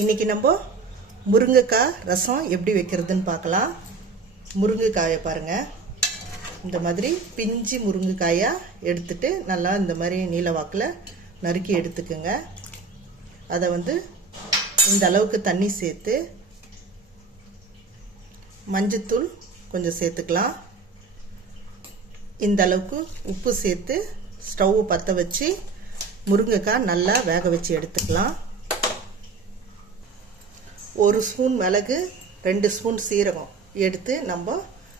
இன்னைக்கு நம்ம முருங்கைக்காய் ரசம் எப்படி வைக்கிறதுன்னு பார்க்கலாம். முருங்கைக்காயை பாருங்கள் இந்த மாதிரி பிஞ்சு முருங்கைக்காயாக எடுத்துட்டு நல்லா இந்த மாதிரி நீல வாக்கில் நறுக்கி எடுத்துக்குங்க. அதை வந்து இந்த அளவுக்கு தண்ணி சேர்த்து மஞ்சத்தூள் கொஞ்சம் சேர்த்துக்கலாம். இந்த அளவுக்கு உப்பு சேர்த்து ஸ்டவ் பற்ற வச்சு முருங்கைக்காய் நல்லா வேக வச்சு எடுத்துக்கலாம். ஒரு ஸ்பூன் மிளகு ரெண்டு ஸ்பூன் சீரகம் எடுத்து நம்ம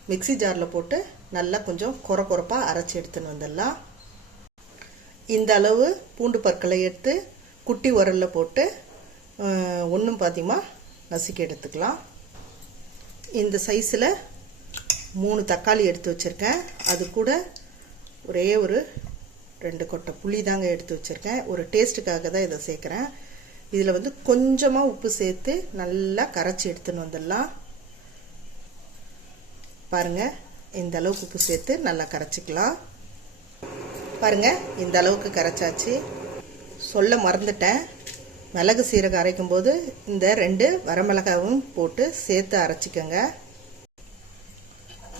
மிக்சி ஜாரில் போட்டு நல்லா கொஞ்சம் குற குறப்பாக அரைச்சி எடுத்துன்னு வந்துடலாம். இந்த அளவு பூண்டு பற்களை எடுத்து குட்டி உரலில் போட்டு ஒன்றும் பாத்தியமாக நசுக்கி எடுத்துக்கலாம். இந்த சைஸில் மூணு தக்காளி எடுத்து வச்சுருக்கேன். அது கூட ஒரே ஒரு ரெண்டு கொட்டை புளி தாங்க எடுத்து வச்சுருக்கேன். ஒரு டேஸ்ட்டுக்காக தான் இதை சேர்க்குறேன். இதில் வந்து கொஞ்சமாக உப்பு சேர்த்து நல்லா கரைச்சி எடுத்துன்னு வந்துடலாம். பாருங்கள் இந்த அளவுக்கு உப்பு சேர்த்து நல்லா கரைச்சிக்கலாம். பாருங்கள் இந்த அளவுக்கு கரைச்சாச்சு. சொல்ல மறந்துட்டேன். மிளகு சீரகம் அரைக்கும் போது இந்த ரெண்டு வரமிளகாவும் போட்டு சேர்த்து அரைச்சிக்கோங்க.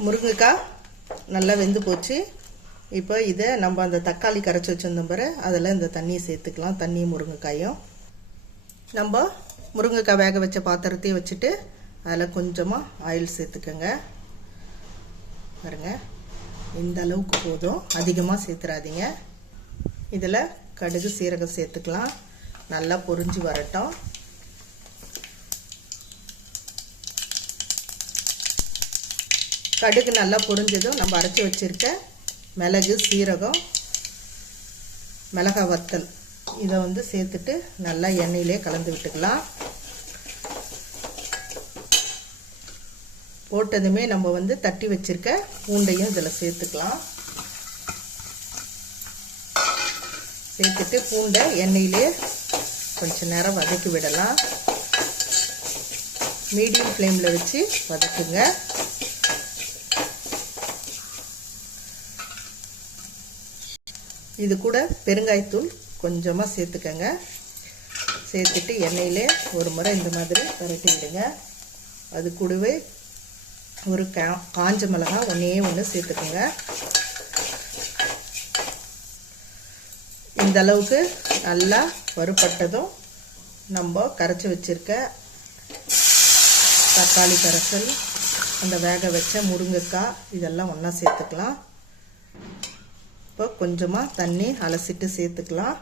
முருங்கைக்காய் நல்லா வெந்து போச்சு. இப்போ இதை நம்ம அந்த தக்காளி கரைச்சி வச்சுருந்தோம் பிற அதில் இந்த தண்ணியை சேர்த்துக்கலாம் தண்ணி முருங்கைக்காயும். நம்ம முருங்கைக்காய் வேக வச்ச பாத்திரத்தையும் வச்சுட்டு அதில் கொஞ்சமாக ஆயில் சேர்த்துக்கோங்க. பாருங்க. இந்த அளவுக்கு போதும். அதிகமாக சேர்த்துறாதீங்க. இதில் கடுகு சீரகம் சேர்த்துக்கலாம். நல்லா பொரிஞ்சு வரட்டும். கடுகு நல்லா பொரிஞ்சதும் நம்ம அரைச்சி வச்சுருக்க மிளகு சீரகம் மிளகாய் வத்தல். இதை வந்து சேர்த்துட்டு நல்லா எண்ணெயிலே கலந்து விட்டுக்கலாம். போட்டதுமே நம்ம வந்து தட்டி வச்சிருக்க பூண்டையும் இதில் சேர்த்துக்கலாம். சேர்த்துட்டு பூண்டை எண்ணெயிலே கொஞ்சம் நேரம் வதக்கி விடலாம். மீடியம் ஃப்ளேமில் வச்சு வதக்குங்க. இது கூட பெருங்காயத்தூள் கொஞ்சமாக சேர்த்துக்கங்க. சேர்த்துட்டு எண்ணெயிலே ஒரு முறை இந்த மாதிரி பரட்டி விடுங்க. அது கூடவே ஒரு கா காஞ்ச மிளகா ஒன்றே ஒன்று சேர்த்துக்கோங்க. இந்த அளவுக்கு நல்லா வறுப்பட்டதும் நம்ம கரைச்சி வச்சுருக்க தக்காளி கரைசல் அந்த வேக வச்ச முருங்கைக்காய் இதெல்லாம் ஒன்றா சேர்த்துக்கலாம். இப்போ கொஞ்சமாக தண்ணி அலசிட்டு சேர்த்துக்கலாம்.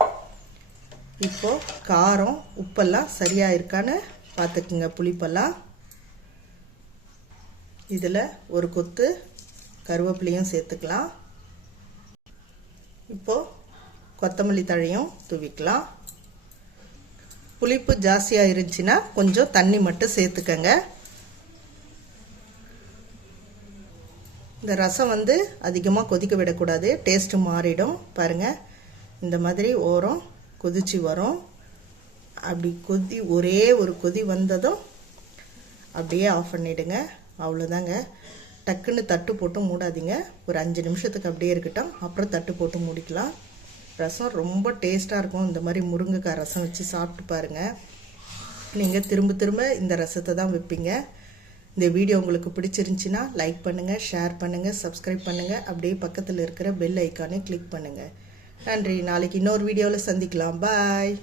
இப்போது காரம் உப்பெல்லாம் சரியாக இருக்கான்னு பார்த்துக்குங்க புளிப்பெல்லாம். இதில் ஒரு கொத்து கருவேப்பிலையும் சேர்த்துக்கலாம். இப்போது கொத்தமல்லி தழையும் தூவிக்கலாம். புளிப்பு ஜாஸ்தியாக இருந்துச்சுன்னா கொஞ்சம் தண்ணி மட்டும் சேர்த்துக்கங்க. இந்த ரசம் வந்து அதிகமாக கொதிக்க விடக்கூடாது. டேஸ்ட்டு மாறிடும். பாருங்கள் இந்த மாதிரி ஓரம் கொதிச்சு வரும். அப்படி கொதி ஒரே ஒரு கொதி வந்ததும் அப்படியே ஆஃப் பண்ணிவிடுங்க அவ்வளோதாங்க டக்குன்னு தட்டு போட்டு மூடாதீங்க. ஒரு அஞ்சு நிமிஷத்துக்கு அப்படியே இருக்கட்டும். அப்புறம் தட்டு போட்டு மூடிக்கலாம். ரசம் ரொம்ப டேஸ்ட்டாக இருக்கும். இந்த மாதிரி முருங்கைக்காய் ரசம் வச்சு சாப்பிட்டு பாருங்கள் நீங்கள் திரும்ப திரும்ப இந்த ரசத்தை தான் வைப்பீங்க. இந்த வீடியோ உங்களுக்கு பிடிச்சிருந்துச்சின்னா லைக் பண்ணுங்கள் ஷேர் பண்ணுங்கள் சப்ஸ்கிரைப் பண்ணுங்கள் அப்படியே பக்கத்தில் இருக்கிற பெல் ஐக்கானே கிளிக் பண்ணுங்கள் நன்றி. நாளைக்கு இன்னொரு வீடியோவில் சந்திக்கலாம். பாய்